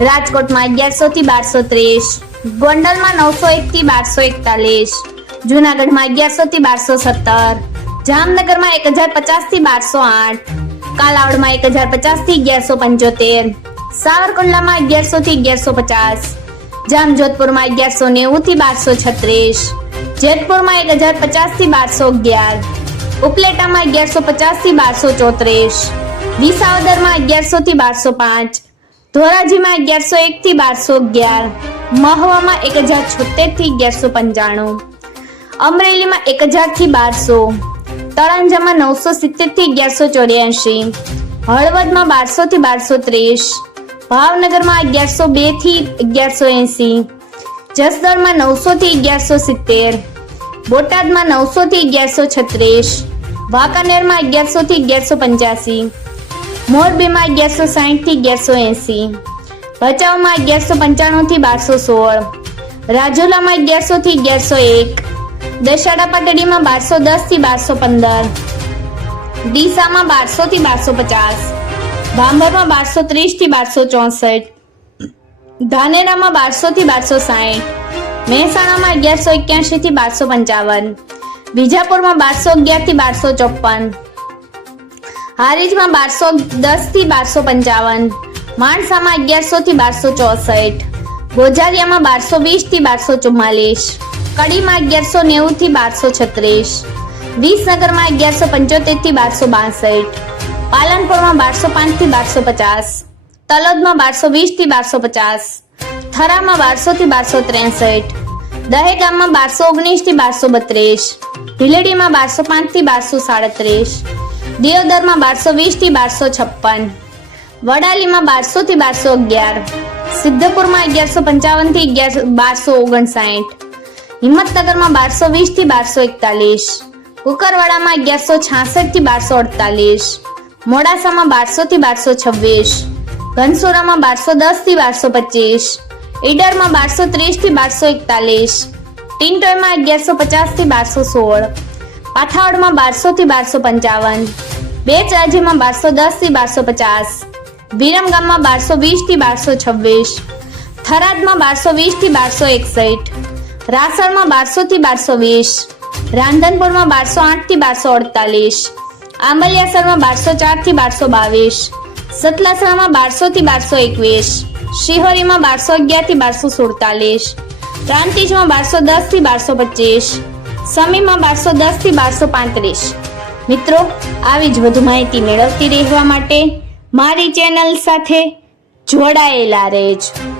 રાજકોટમાં અગિયારસો થી બારસો ત્રીસ, ગોંડલમાં નવસો એક થી બારસો એકતાલીસ, જુનાગઢમાં અગિયારસો થી બારસો સત્તર, જામનગરમાં એક હજાર પચાસથી બારસો આઠ, કાલાવડમાં એક હજાર પચાસથી અગિયારસો પંચોતેર, સાવરકુંડલામાં અગિયારસો થી અગિયારસો પચાસ, જામજોધપુરમાં અગિયારસો નેવું થી બારસો છત્રીસ, જેતપુરમાં એક હજાર પચાસથી બારસો અગિયાર, ઉપલેટામાં અગિયારસો પચાસથી બારસો ચોત્રીસ, વિસાવદરમાં અગિયારસો થી બારસો પાંચ ધોરાજીમાં અગિયારસો એક થી બારસો અગિયાર, મહવામાં એક હજાર છોતેરથી અગિયારસો પંચાણું, અમરેલીમાં એક હજારથી બારસો, તળંજામાં નવસો સિત્તેરથી અગિયારસો ચોર્યાસી હળવદમાં બારસો થી બારસો ત્રીસ, ભાવનગરમાં અગિયારસો બેથી અગિયારસો એંસી, જસદણમાં નવસો થી અગિયારસો સિત્તેર, બોટાદમાં નવસો થી અગિયારસો છત્રીસ, વાંકાનેરમાં અગિયારસો થી અગિયારસો પંચ્યાસી મોરબીમાં અગિયારસો સાહીઠથી અગિયારસો એંસી. ભચાઉમાં અગિયારસો પંચાણું થી બારસો સોળ. રાજુલામાં અગિયારસો થી અગિયારસો એક. દશાડા પાટડીમાં બારસો દસથી બારસો પંદર. ડીસામાં બારસો થી બારસો પચાસ. ભાંભરમાં બારસો ત્રીસથી બારસો ચોસઠ. ધાનેરામાં બારસો થી બારસો સાહીઠ. મહેસાણામાં અગિયારસો એક્યાસી થી બારસો પંચાવન. વિજાપુરમાં બારસો અગિયારથી બારસો ચોપન હારીજમાં બારસો દસથી બારસો પંચાવન માણસામાં અગિયારસો થી બારસો ચોસઠ ગોજારિયામાં બારસો વીસથી બારસો ચુમ્માલીસ, કડીમાં અગિયારસો નેવું થી બારસો છત્રીસ, વિસનગરમાં અગિયારસો પંચોતેરથી બારસો બાસઠ, પાલનપુરમાં બારસો પાંચથી બારસો પચાસ, તલોદમાં બારસો વીસથી બારસો પચાસ, થરામાં બારસો થી બારસો ત્રેસઠ, દહેગામમાં બારસો ઓગણીસથી બારસો બત્રીસ, ભીલડીમાં બારસો પાંચથી બારસો સાડત્રીસ દિયોદરમાં બારસો વીસથી બારસો છપ્પન. વડાલીમાં બારસો થી બારસો અગિયાર. સિદ્ધપુરમાં અગિયારસો પંચાવનથી અગિયાર બારસો ઓગણસાઠ. હિંમતનગરમાં બારસો વીસથી બારસો એકતાલીસ. કુકરવાડામાં અગિયારસો છાસઠથી બારસો અડતાલીસ. મોડાસામાં બારસો થી બારસો છવ્વીસ. ઘનસોરામાં બારસો દસથી બારસો પચીસ. ઈડરમાં બારસો ત્રીસથી બારસો એકતાલીસ. ટિન્ટોયમાં અગિયારસો પચાસથી બારસો સોળ. પાથાવડમાં બારસો થી બારસો પંચાવન બેચરાજીમાં બારસો દસથી બારસો પચાસ વિરમગામમાં બારસો વીસથી બારસો છવ્વીસ થરાદમાં બારસો વીસથી બારસો એકસઠ રાસણમાં બારસો થી બારસો વીસ રાંધનપુરમાં બારસો આઠથી બારસો અડતાલીસ આંબલિયાસરમાં બારસો ચારથી બારસો બાવીસ સતલાસરામાં બારસો થી બારસો એકવીસ શિહોરીમાં બારસો અગિયારથી બારસો સુડતાલીસ પ્રાંતિજમાં બારસો દસથી બારસો પચીસ સમીમાં બારસો દસથી બારસો પાંત્રીસ. મિત્રો, આવી જ વધુ માહિતી મેળવતી રહેવા માટે મારી ચેનલ સાથે જોડાયેલા રહેજો.